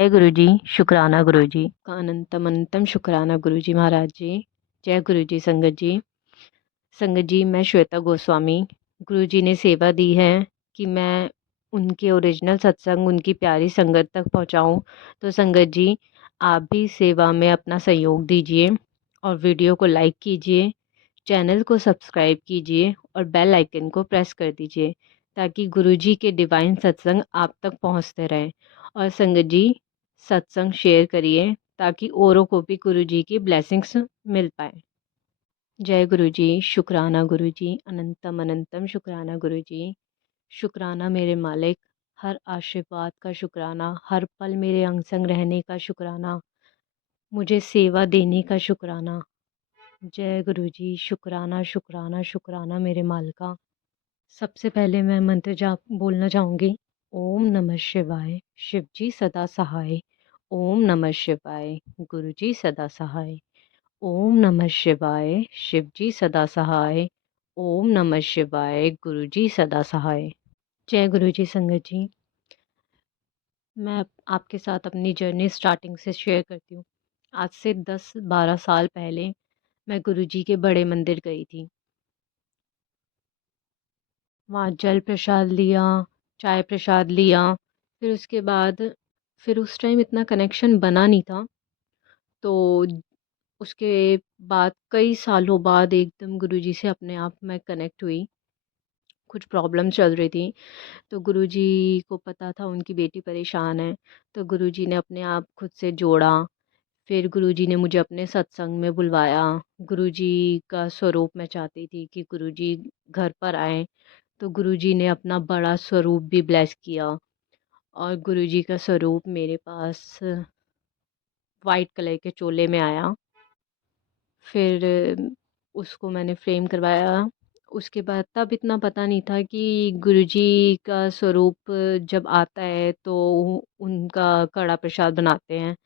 जय गुरु जी। शुक्राना गुरु जी का अनंतम अनंतम शुक्राना गुरु जी महाराज जी। जय गुरु जी। संगत जी, मैं श्वेता गोस्वामी। गुरु जी ने सेवा दी है कि मैं उनके ओरिजिनल सत्संग उनकी प्यारी संगत तक पहुंचाऊं। तो संगत जी, आप भी सेवा में अपना सहयोग दीजिए और वीडियो को लाइक कीजिए, चैनल को सब्सक्राइब कीजिए और बेल आइकन को प्रेस कर दीजिए ताकि गुरु जी के डिवाइन सत्संग आप तक पहुंचते रहें। और संगत जी, सत्संग शेयर करिए ताकि औरों को भी गुरु जी की ब्लेसिंग्स मिल पाए। जय गुरु जी। शुक्राना गुरु जी। अनंतम अनंतम शुक्राना गुरु जी। शुक्राना मेरे मालिक। हर आशीर्वाद का शुक्राना, हर पल मेरे अंग संग रहने का शुक्राना, मुझे सेवा देने का शुक्राना। जय गुरु जी। शुक्राना शुक्राना शुक्राना मेरे मालिका। सबसे पहले मैं मंत्र जाप बोलना चाहूँगी। ओम नमः शिवाय। शिव जी सदा सहाय। ओम नमः शिवाय। गुरु जी सदा सहाय। ओम नमः शिवाय। शिव जी सदा सहाय। ओम नमः शिवाय। गुरु जी सदा सहाय। जय गुरु जी। संगत जी, मैं आपके साथ अपनी जर्नी स्टार्टिंग से शेयर करती हूँ। आज से 10-12 साल पहले मैं गुरु जी के बड़े मंदिर गई थी। वहाँ जल प्रसाद लिया, चाय प्रसाद लिया। फिर उसके बाद फिर उस टाइम इतना कनेक्शन बना नहीं था। तो उसके बाद कई सालों बाद एकदम गुरुजी से अपने आप मैं कनेक्ट हुई। कुछ प्रॉब्लम चल रही थी, तो गुरुजी को पता था उनकी बेटी परेशान है, तो गुरुजी ने अपने आप खुद से जोड़ा। फिर गुरुजी ने मुझे अपने सत्संग में बुलवाया। गुरुजी का स्वरूप मैं चाहती थी कि गुरुजी घर पर आए, तो गुरुजी ने अपना बड़ा स्वरूप भी ब्लेस किया। और गुरुजी का स्वरूप मेरे पास वाइट कलर के चोले में आया। फिर उसको मैंने फ्रेम करवाया। उसके बाद तब इतना पता नहीं था कि गुरुजी का स्वरूप जब आता है तो उनका कड़ा प्रसाद बनाते हैं।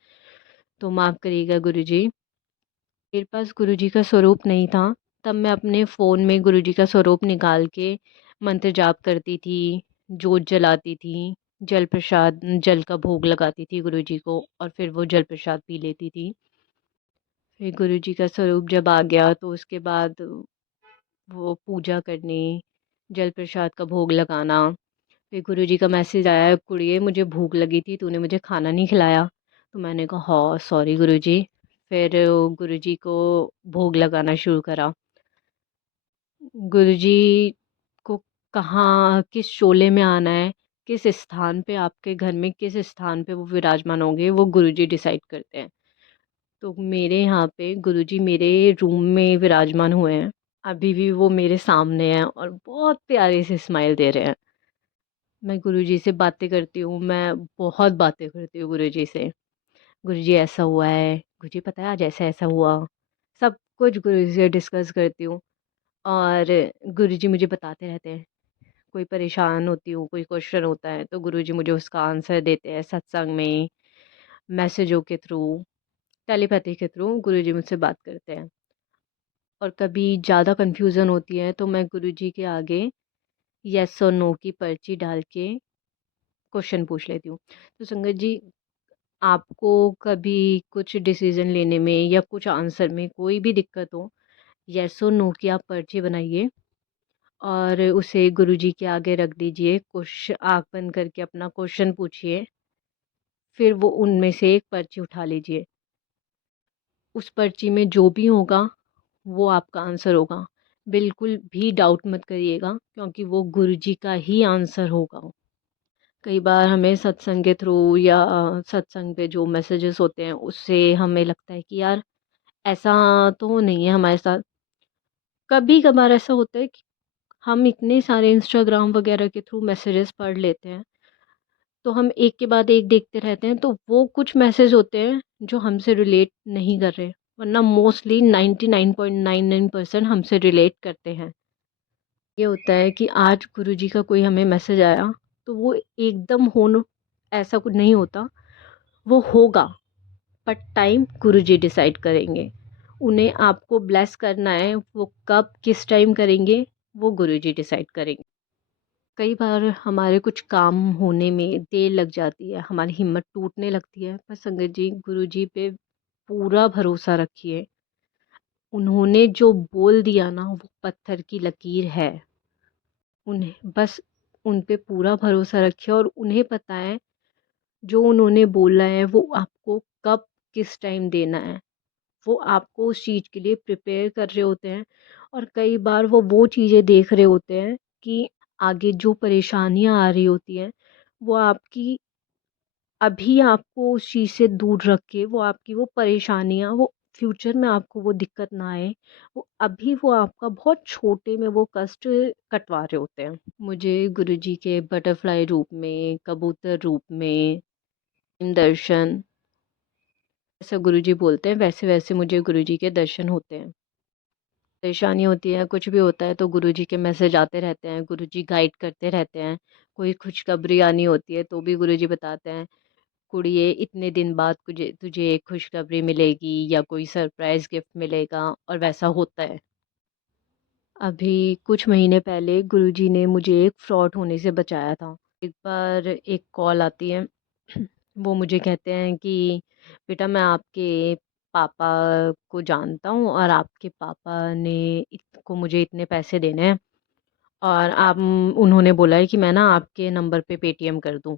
तो माफ़ करिएगा गुरुजी, मेरे पास गुरुजी का स्वरूप नहीं था। तब मैं अपने फ़ोन में गुरुजी का स्वरूप निकाल के मंत्र जाप करती थी, जोत जलाती थी, जल प्रसाद जल का भोग लगाती थी गुरुजी को और फिर वो जल प्रसाद पी लेती थी। फिर गुरुजी का स्वरूप जब आ गया तो उसके बाद वो पूजा करनी, जल प्रसाद का भोग लगाना। फिर गुरुजी का मैसेज आया, कुड़िए मुझे भूख लगी थी, तूने मुझे खाना नहीं खिलाया। तो मैंने कहा हाँ सॉरी गुरुजी। फिर गुरुजी को भोग लगाना शुरू करा। गुरुजी को कहाँ किस शोले में आना है, किस स्थान पे आपके घर में किस स्थान पे वो विराजमान होंगे, वो गुरुजी डिसाइड करते हैं। तो मेरे यहाँ पे गुरुजी मेरे रूम में विराजमान हुए हैं। अभी भी वो मेरे सामने हैं और बहुत प्यारे से स्माइल दे रहे हैं। मैं गुरुजी से बातें करती हूँ, मैं बहुत बातें करती हूँ गुरुजी से। गुरुजी ऐसा हुआ है, गुरुजी पता है आज ऐसा ऐसा हुआ। सब कुछ गुरुजी से डिस्कस करती हूँ। और गुरुजी मुझे बताते रहते हैं। कोई परेशान होती हूँ, कोई क्वेश्चन होता है तो गुरुजी मुझे उसका आंसर देते हैं सत्संग में, मैसेजों के थ्रू, टेलीपैथी के थ्रू गुरुजी मुझसे बात करते हैं। और कभी ज़्यादा कन्फ्यूज़न होती है तो मैं गुरुजी के आगे येस और नो की पर्ची डाल के क्वेश्चन पूछ लेती हूँ। तो संगत जी, आपको कभी कुछ डिसीज़न लेने में या कुछ आंसर में कोई भी दिक्कत हो, येस और नो की आप पर्ची बनाइए और उसे गुरुजी के आगे रख दीजिए। आँख बंद करके अपना क्वेश्चन पूछिए, फिर वो उनमें से एक पर्ची उठा लीजिए। उस पर्ची में जो भी होगा वो आपका आंसर होगा। बिल्कुल भी डाउट मत करिएगा क्योंकि वो गुरुजी का ही आंसर होगा। कई बार हमें सत्संग के थ्रू या सत्संग पे जो मैसेजेस होते हैं उससे हमें लगता है कि यार ऐसा तो नहीं है हमारे साथ। कभी कभार ऐसा होता है कि हम इतने सारे इंस्टाग्राम वगैरह के थ्रू मैसेजेस पढ़ लेते हैं, तो हम एक के बाद एक देखते रहते हैं, तो वो कुछ मैसेज होते हैं जो हमसे रिलेट नहीं कर रहे, वरना मोस्टली 99.99% हमसे रिलेट करते हैं। ये होता है कि आज गुरुजी का कोई हमें मैसेज आया तो वो एकदम होना ऐसा कुछ नहीं होता, वो होगा, बट टाइम गुरुजी डिसाइड करेंगे। उन्हें आपको ब्लेस करना है, वो कब किस टाइम करेंगे वो गुरुजी डिसाइड करेंगे। कई बार हमारे कुछ काम होने में देर लग जाती है, हमारी हिम्मत टूटने लगती है, पर संगत जी गुरुजी पे पूरा भरोसा रखिए। उन्होंने जो बोल दिया ना वो पत्थर की लकीर है। उन्हें बस उन पे पूरा भरोसा रखिए और उन्हें पता है जो उन्होंने बोला है वो आपको कब किस टाइम देना है। वो आपको उस चीज़ के लिए प्रिपेयर कर रहे होते हैं और कई बार वो चीज़ें देख रहे होते हैं कि आगे जो परेशानियाँ आ रही होती हैं वो आपकी अभी आपको उस चीज़ से दूर रख के वो आपकी वो परेशानियाँ वो फ्यूचर में आपको वो दिक्कत ना आए, वो अभी वो आपका बहुत छोटे में वो कष्ट कटवा रहे होते हैं। मुझे गुरुजी के बटरफ्लाई रूप में, कबूतर रूप में, दर्शन जैसा गुरुजी बोलते हैं वैसे-वैसे मुझे गुरुजी के दर्शन होते हैं। परेशानी होती है, कुछ भी होता है तो गुरुजी के मैसेज आते रहते हैं, गुरुजी गाइड करते रहते हैं। कोई खुशखबरी आनी होती है तो भी गुरुजी बताते हैं, कुड़िए इतने दिन बाद तुझे तुझे एक खुशखबरी मिलेगी या कोई सरप्राइज़ गिफ्ट मिलेगा और वैसा होता है। अभी कुछ महीने पहले गुरुजी ने मुझे एक फ्रॉड होने से बचाया था। एक बार एक कॉल आती है, वो मुझे कहते हैं कि बेटा मैं आपके पापा को जानता हूँ और आपके पापा ने को मुझे इतने पैसे देने हैं और आप उन्होंने बोला है कि मैं ना आपके नंबर पे पेटीएम कर दूँ।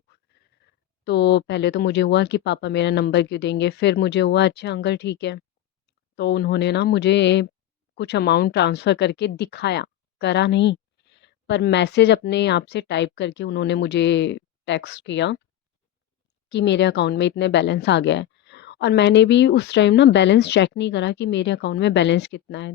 तो पहले तो मुझे हुआ कि पापा मेरा नंबर क्यों देंगे, फिर मुझे हुआ अच्छा अंकल ठीक है। तो उन्होंने ना मुझे कुछ अमाउंट ट्रांसफ़र करके दिखाया, करा नहीं, पर मैसेज अपने आप से टाइप करके उन्होंने मुझे टेक्स्ट किया कि मेरे अकाउंट में इतने बैलेंस आ गया है। और मैंने भी उस टाइम ना बैलेंस चेक नहीं करा कि मेरे अकाउंट में बैलेंस कितना है।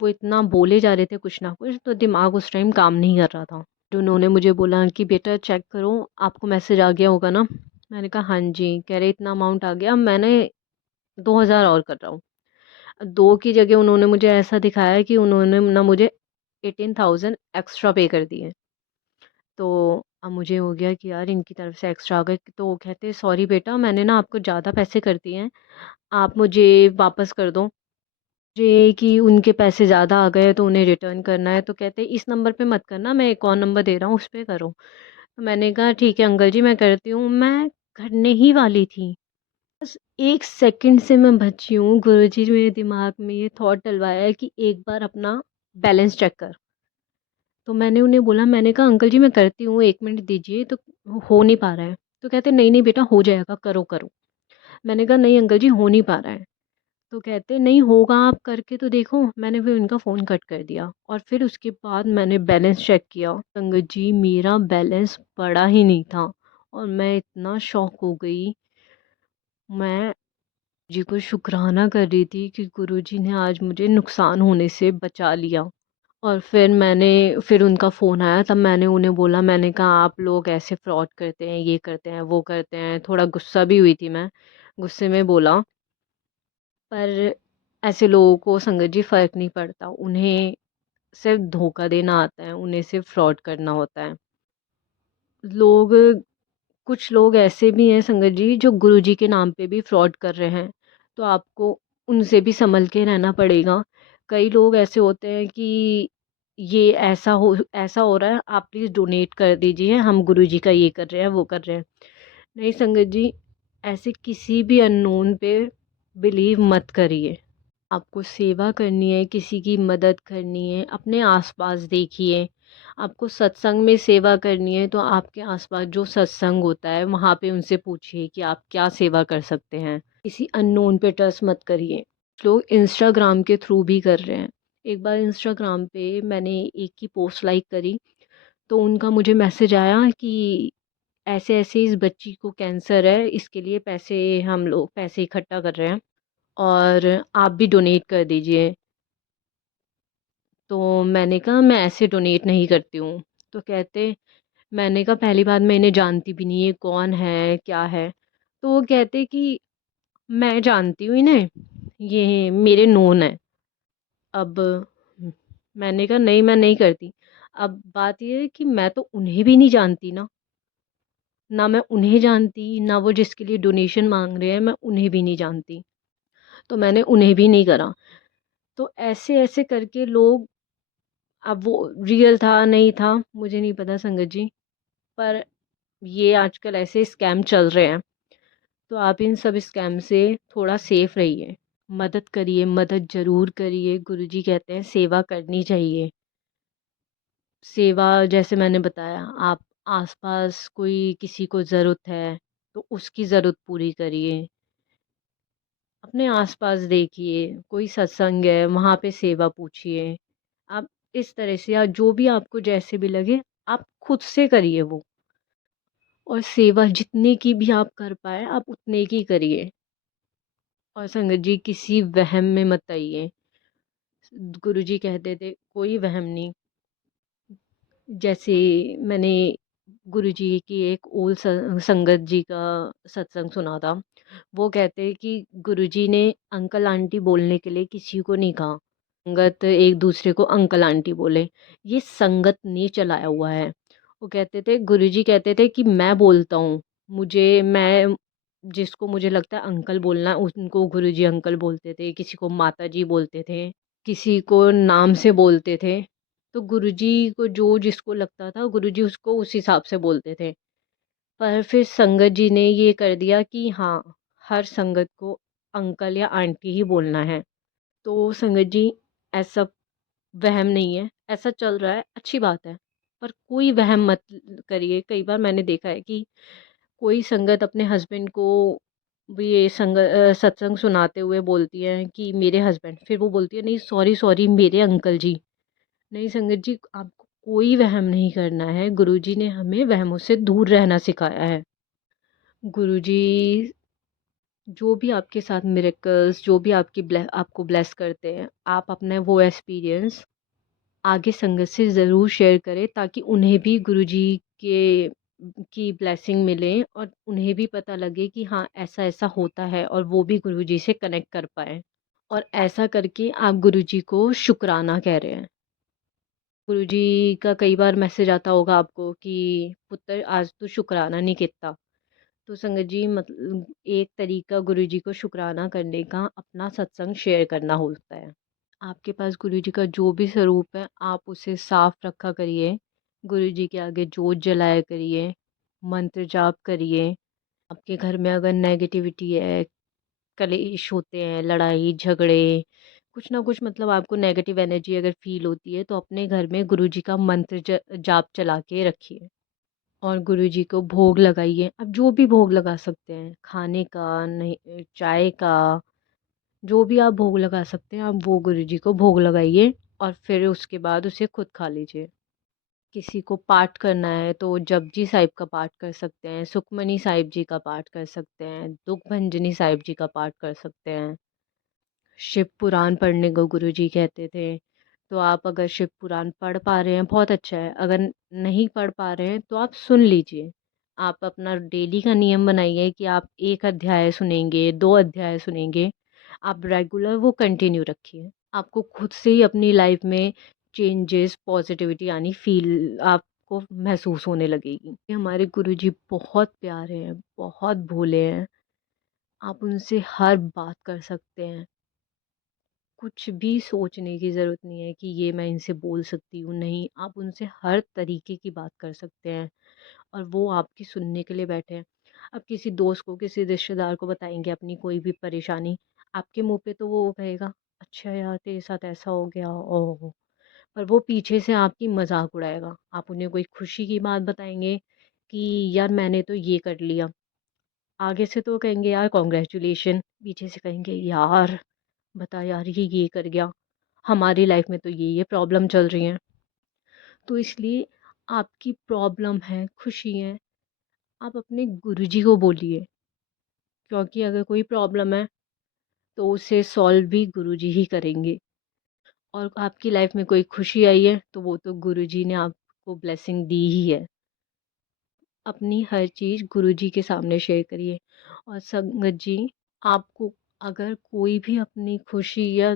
वो इतना बोले जा रहे थे कुछ ना कुछ तो दिमाग उस टाइम काम नहीं कर रहा था। तो उन्होंने मुझे बोला कि बेटा चेक करो आपको मैसेज आ गया होगा ना? मैंने कहा हाँ जी, कह रहे इतना अमाउंट आ गया मैंने 2000 और कर रहा हूँ। 2 की जगह उन्होंने मुझे ऐसा दिखाया कि उन्होंने ना मुझे 18,000 एक्स्ट्रा पे कर दिए। तो अब मुझे हो गया कि यार इनकी तरफ से एक्स्ट्रा आ गए तो वो कहते सॉरी बेटा मैंने ना आपको ज़्यादा पैसे कर दिए हैं, आप मुझे वापस कर दो। मुझे कि उनके पैसे ज़्यादा आ गए तो उन्हें रिटर्न करना है तो कहते इस नंबर पे मत करना मैं एक और नंबर दे रहा हूँ उस पे करो। तो मैंने कहा ठीक है अंकल जी मैं करती हूँ, मैं करने ही वाली थी। बस 1 सेकंड से मैं बची हूँ, गुरुजी ने मेरे दिमाग में ये थॉट डलवाया है कि एक बार अपना बैलेंस चेक कर। तो मैंने उन्हें बोला मैंने कहा अंकल जी मैं करती हूँ 1 मिनट दीजिए तो हो नहीं पा रहा है। तो कहते नहीं, नहीं बेटा हो जाएगा करो, करो। मैंने कहा नहीं अंकल जी हो नहीं पा रहा है। तो कहते नहीं होगा आप करके तो देखो। मैंने फिर उनका फ़ोन कट कर दिया और फिर उसके बाद मैंने बैलेंस चेक किया। संगत जी मेरा बैलेंस पड़ा ही नहीं था और मैं इतना शॉक हो गई। मैं जी को शुक्राना कर रही थी कि गुरुजी ने आज मुझे नुकसान होने से बचा लिया। और फिर उनका फ़ोन आया तब मैंने उन्हें बोला मैंने कहा आप लोग ऐसे फ्रॉड करते हैं, ये करते हैं, वो करते हैं। थोड़ा गुस्सा भी हुई थी मैं, गुस्से में बोला। पर ऐसे लोगों को संगत जी फ़र्क नहीं पड़ता, उन्हें सिर्फ़ धोखा देना आता है, उन्हें सिर्फ़ फ्रॉड करना होता है। लोग कुछ लोग ऐसे भी हैं संगत जी जो गुरुजी के नाम पे भी फ्रॉड कर रहे हैं, तो आपको उनसे भी सँभल के रहना पड़ेगा। कई लोग ऐसे होते हैं कि ये ऐसा हो रहा है, आप प्लीज़ डोनेट कर दीजिए, हम गुरुजी का ये कर रहे हैं, वो कर रहे हैं। नहीं संगत जी, ऐसे किसी भी अननोन पे बिलीव मत करिए। आपको सेवा करनी है, किसी की मदद करनी है, अपने आस-पास देखिए। आपको सत्संग में सेवा करनी है, तो आपके आस-पास जो सत्संग होता है, वहाँ पे उनसे पूछिए कि आप क्या सेवा कर सकते हैं। किसी अननोन पे ट्रस्ट मत करिए। लोग इंस्टाग्राम के थ्रू भी कर रहे हैं। एक बार इंस्टाग्राम पे मैंने एक की पोस्ट लाइक करी, तो उनका मुझे मैसेज आया कि ऐसे-ऐसे इस बच्ची को कैंसर है, इसके लिए हम लोग पैसे इकट्ठा कर रहे हैं। और आप भी डोनेट कर दीजिए। तो मैंने कहा मैं ऐसे डोनेट नहीं करती हूँ। तो कहते मैंने कहा पहली बात मैं इन्हें जानती भी नहीं, ये कौन है, क्या है? तो वो कहते कि मैं जानती हूँ इन्हें, ये मेरे नोन हैं। अब मैंने कहा नहीं मैं नहीं करती। अब बात ये है कि मैं तो उन्हें भी नहीं जानती ना, ना मैं उन्हें जानती, ना वो जिसके लिए डोनेशन माँग रहे हैं मैं उन्हें भी नहीं जानती। तो मैंने उन्हें भी नहीं करा। तो ऐसे-ऐसे करके लोग अब वो रियल था नहीं था मुझे नहीं पता संगत जी, पर ये आजकल ऐसे स्कैम चल रहे हैं, तो आप इन सब स्कैम से थोड़ा सेफ रहिए। मदद करिए, मदद ज़रूर करिए। गुरुजी कहते हैं सेवा करनी चाहिए। सेवा जैसे मैंने बताया, आप आसपास कोई किसी को ज़रूरत है तो उसकी ज़रूरत पूरी करिए। अपने आसपास देखिए, कोई सत्संग है वहाँ पे सेवा पूछिए। आप इस तरह से या जो भी आपको जैसे भी लगे, आप खुद से करिए वो। और सेवा जितने की भी आप कर पाए आप उतने की करिए। और संगत जी किसी वहम में मत आइए। गुरुजी कहते थे कोई वहम नहीं। जैसे मैंने गुरुजी की एक संगत जी का सत्संग सुना था। वो कहते हैं कि गुरुजी ने अंकल आंटी बोलने के लिए किसी को नहीं कहा। संगत एक दूसरे को अंकल आंटी बोले, ये संगत ने चलाया हुआ है। वो कहते थे, गुरुजी कहते थे कि मैं बोलता हूँ, मैं जिसको मुझे लगता है अंकल बोलना है, उनको गुरुजी अंकल बोलते थे, किसी को माता जी बोलते थे, किसी को नाम से बोलते थे। तो गुरुजी को जो जिसको लगता था गुरुजी उसको उस हिसाब से बोलते थे। पर फिर संगत जी ने ये कर दिया कि हाँ, हर संगत को अंकल या आंटी ही बोलना है। तो संगत जी, ऐसा वहम नहीं है, ऐसा चल रहा है, अच्छी बात है। पर कोई वहम मत करिए। कई बार मैंने देखा है कि कोई संगत अपने हस्बैंड को भी ये सत्संग सुनाते हुए बोलती है कि मेरे हस्बैंड, फिर वो बोलती है नहीं सॉरी सॉरी मेरे अंकल जी। नहीं संगत जी, आपको कोई वहम नहीं करना है। गुरुजी ने हमें वहमों से दूर रहना सिखाया है। गुरुजी जो भी आपके साथ मिरेकल्स, जो भी आपको ब्लेस करते हैं, आप अपना वो एक्सपीरियंस आगे संगत से ज़रूर शेयर करें, ताकि उन्हें भी गुरुजी के की ब्लेसिंग मिले और उन्हें भी पता लगे कि हाँ, ऐसा-ऐसा होता है और वो भी गुरुजी से कनेक्ट कर पाएँ। और ऐसा करके आप गुरुजी को शुकराना कह रहे हैं। गुरुजी का कई बार मैसेज आता होगा आपको कि पुत्र आज तू शुकराना नहीं किया। तो संगत जी, मतलब एक तरीका गुरुजी को शुकराना करने का अपना सत्संग शेयर करना होता है। आपके पास गुरुजी का जो भी स्वरूप है आप उसे साफ रखा करिए। गुरुजी के आगे जोत जलाया करिए, मंत्र जाप करिए। आपके घर में अगर नेगेटिविटी है, कलेश होते हैं, लड़ाई झगड़े, कुछ ना कुछ, मतलब आपको नेगेटिव एनर्जी अगर फील होती है, तो अपने घर में गुरुजी का मंत्र जाप चला के रखिए। और गुरुजी को भोग लगाइए। आप जो भी भोग लगा सकते हैं, खाने का, नहीं चाय का, जो भी आप भोग लगा सकते हैं आप वो गुरुजी को भोग लगाइए। और फिर उसके बाद उसे खुद खा लीजिए। किसी को पाठ करना है तो जपजी साहिब का पाठ कर सकते हैं, सुखमनी साहिब जी का पाठ कर सकते हैं, दुख भंजनी साहिब जी का पाठ कर सकते हैं। शिव पुराण पढ़ने को गुरुजी कहते थे। तो आप अगर शिव पुराण पढ़ पा रहे हैं बहुत अच्छा है, अगर नहीं पढ़ पा रहे हैं तो आप सुन लीजिए। आप अपना डेली का नियम बनाइए कि आप 1 अध्याय सुनेंगे, 2 अध्याय सुनेंगे। आप रेगुलर वो कंटिन्यू रखिए। आपको खुद से ही अपनी लाइफ में चेंजेस, पॉजिटिविटी आनी फ़ील आपको महसूस होने लगेगी। ये हमारे गुरुजी बहुत प्यारे हैं, बहुत भोले हैं। आप उनसे हर बात कर सकते हैं। कुछ भी सोचने की ज़रूरत नहीं है कि ये मैं इनसे बोल सकती हूँ, नहीं, आप उनसे हर तरीके की बात कर सकते हैं और वो आपकी सुनने के लिए बैठे हैं। अब किसी दोस्त को, किसी रिश्तेदार को बताएँगे अपनी कोई भी परेशानी, आपके मुँह पे तो वो कहेगा, "अच्छा यार, तेरे साथ ऐसा हो गया, ओह!" पर वो पीछे से आपकी मज़ाक उड़ाएगा। आप उन्हें कोई खुशी की बात बताएँगे कि यार मैंने तो ये कर लिया, आगे से तो वो कहेंगे यार कांग्रेचुलेशन, पीछे से कहेंगे यार बता यार ये कर गया, हमारी लाइफ में तो ये प्रॉब्लम चल रही हैं। तो इसलिए आपकी प्रॉब्लम है, खुशी है, आप अपने गुरुजी को बोलिए, क्योंकि अगर कोई प्रॉब्लम है तो उसे सॉल्व भी गुरुजी ही करेंगे। और आपकी लाइफ में कोई खुशी आई है तो वो तो गुरुजी ने आपको ब्लेसिंग दी ही है। अपनी हर चीज़ गुरुजी के सामने शेयर करिए। और संगत जी, आपको अगर कोई भी अपनी खुशी या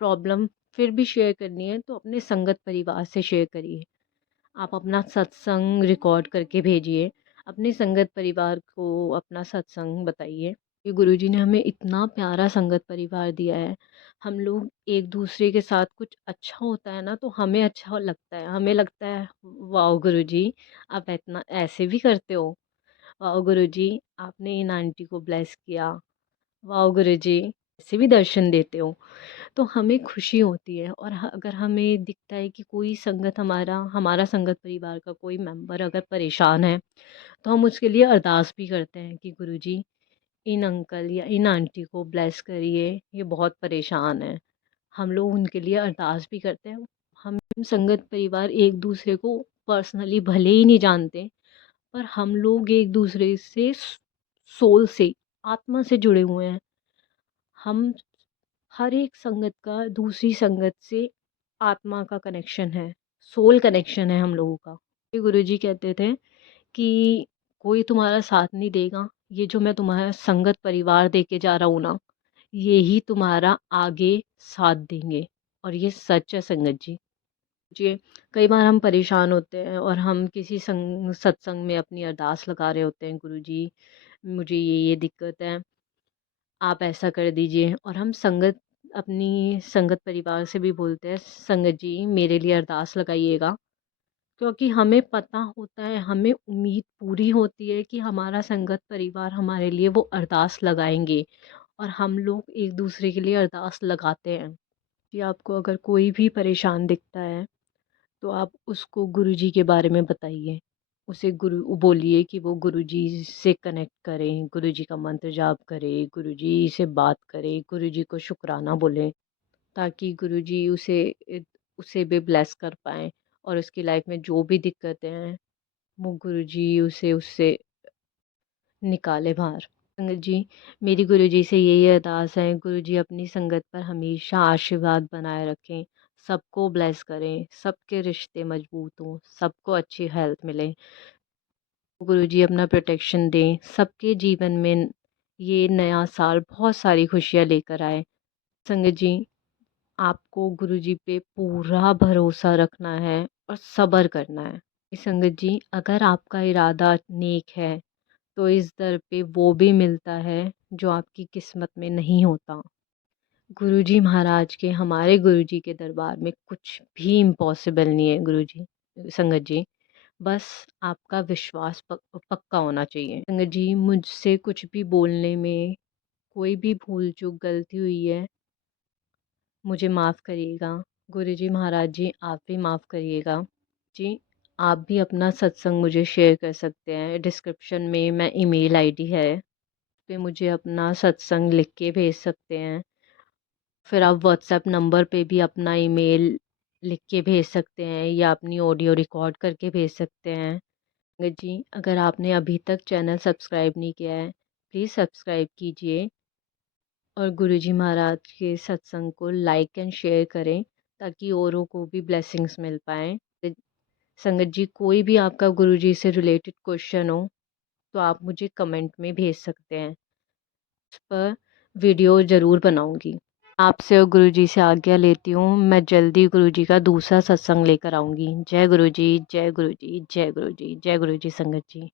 प्रॉब्लम फिर भी शेयर करनी है तो अपने संगत परिवार से शेयर करिए। आप अपना सत्संग रिकॉर्ड करके भेजिए। अपने संगत परिवार को अपना सत्संग बताइए। ये गुरुजी ने हमें इतना प्यारा संगत परिवार दिया है। हम लोग एक-दूसरे के साथ कुछ अच्छा होता है ना तो हमें अच्छा लगता है। हमें लगता है वाओ गुरुजी आप इतना ऐसे भी करते हो। वाओ गुरुजी आपने इन आंटी को ब्लेस किया। वाओ गुरुजी ऐसे भी दर्शन देते हो। तो हमें खुशी होती है और अगर हमें दिखता है कि कोई संगत हमारा हमारा संगत परिवार का कोई मेंबर अगर परेशान है तो हम उसके लिए अरदास भी करते हैं कि गुरुजी इन अंकल या इन आंटी को ब्लेस करिए, ये बहुत परेशान हैं। हम लोग उनके लिए अरदास भी करते हैं। हम संगत परिवार एक दूसरे को पर्सनली भले ही नहीं जानते, पर हम लोग एक दूसरे से सोल से, आत्मा से जुड़े हुए हैं। हम हर एक संगत का दूसरी संगत से आत्मा का कनेक्शन है, सोल कनेक्शन है हम लोगों का। ये गुरुजी कहते थे कि कोई तुम्हारा साथ नहीं देगा, ये जो मैं तुम्हारा संगत परिवार दे के जा रहा हूँ ना, ये ही तुम्हारा आगे साथ देंगे और ये सच है संगत जी। जी, कई बार हम परेशान होते हैं और हम किसी सत्संग में अपनी अरदास लगा रहे होते हैं, गुरुजी मुझे ये दिक्कत है, आप ऐसा कर दीजिए और हम अपनी संगत परिवार से भी बोलते हैं, संगत जी मेरे लिए अरदास लगाइएगा। क्योंकि हमें पता होता है, हमें उम्मीद पूरी होती है कि हमारा संगत परिवार हमारे लिए वो अरदास लगाएँगे और हम लोग एक-दूसरे के लिए अरदास लगाते हैं। कि आपको अगर कोई भी परेशान दिखता है, तो आप उसको गुरुजी के बारे में बताइए। उसे गुरु बोलिए कि वो गुरुजी से कनेक्ट करें, गुरुजी का मंत्र जाप करे, गुरुजी से बात करे, गुरुजी को शुकराना बोलें, ताकि गुरुजी उसे भी ब्लेस कर पाएँ और उसकी लाइफ में जो भी दिक्कतें हैं वो गुरुजी उसे उससे निकाले बाहर। संगत जी, मेरी गुरुजी से यही अरदास है, गुरुजी अपनी संगत पर हमेशा आशीर्वाद बनाए रखें, सबको ब्लेस करें, सबके रिश्ते मजबूत हों, सबको अच्छी हेल्थ मिले। गुरुजी अपना प्रोटेक्शन दें, सबके जीवन में ये नया साल बहुत सारी खुशियाँ लेकर आए। संगत जी, आपको गुरुजी पे पूरा भरोसा रखना है और सब्र करना है। संगत जी, अगर आपका इरादा नेक है तो इस दर पे वो भी मिलता है जो आपकी किस्मत में नहीं होता। गुरुजी महाराज के हमारे गुरुजी के दरबार में कुछ भी इम्पॉसिबल नहीं है गुरुजी संगत जी। बस आपका विश्वास पक्का होना चाहिए। संगत जी, मुझसे कुछ भी बोलने में कोई भी भूल चूक गलती हुई है, मुझे माफ़ करिएगा। गुरुजी महाराज जी आप भी माफ़ करिएगा। जी, आप भी अपना सत्संग मुझे शेयर कर सकते हैं। डिस्क्रिप्शन में मैं ईमेल आईडी है, पे मुझे अपना सत्संग लिख के भेज सकते हैं। फिर आप व्हाट्सएप नंबर पे भी अपना ईमेल लिख के भेज सकते हैं या अपनी ऑडियो रिकॉर्ड करके भेज सकते हैं। जी, अगर आपने अभी तक चैनल सब्सक्राइब नहीं किया है, प्लीज़ सब्सक्राइब कीजिए और गुरुजी महाराज के सत्संग को लाइक एंड शेयर करें ताकि औरों को भी ब्लेसिंग्स मिल पाएँ। संगत जी, कोई भी आपका गुरुजी से रिलेटेड क्वेश्चन हो तो आप मुझे कमेंट में भेज सकते हैं। उस पर वीडियो ज़रूर बनाऊँगी। आपसे और गुरुजी से आज्ञा लेती हूँ। मैं जल्दी गुरुजी का दूसरा सत्संग लेकर आऊँगी। जय गुरुजी, जय गुरुजी, जय गुरुजी, जय गुरुजी संगत जी।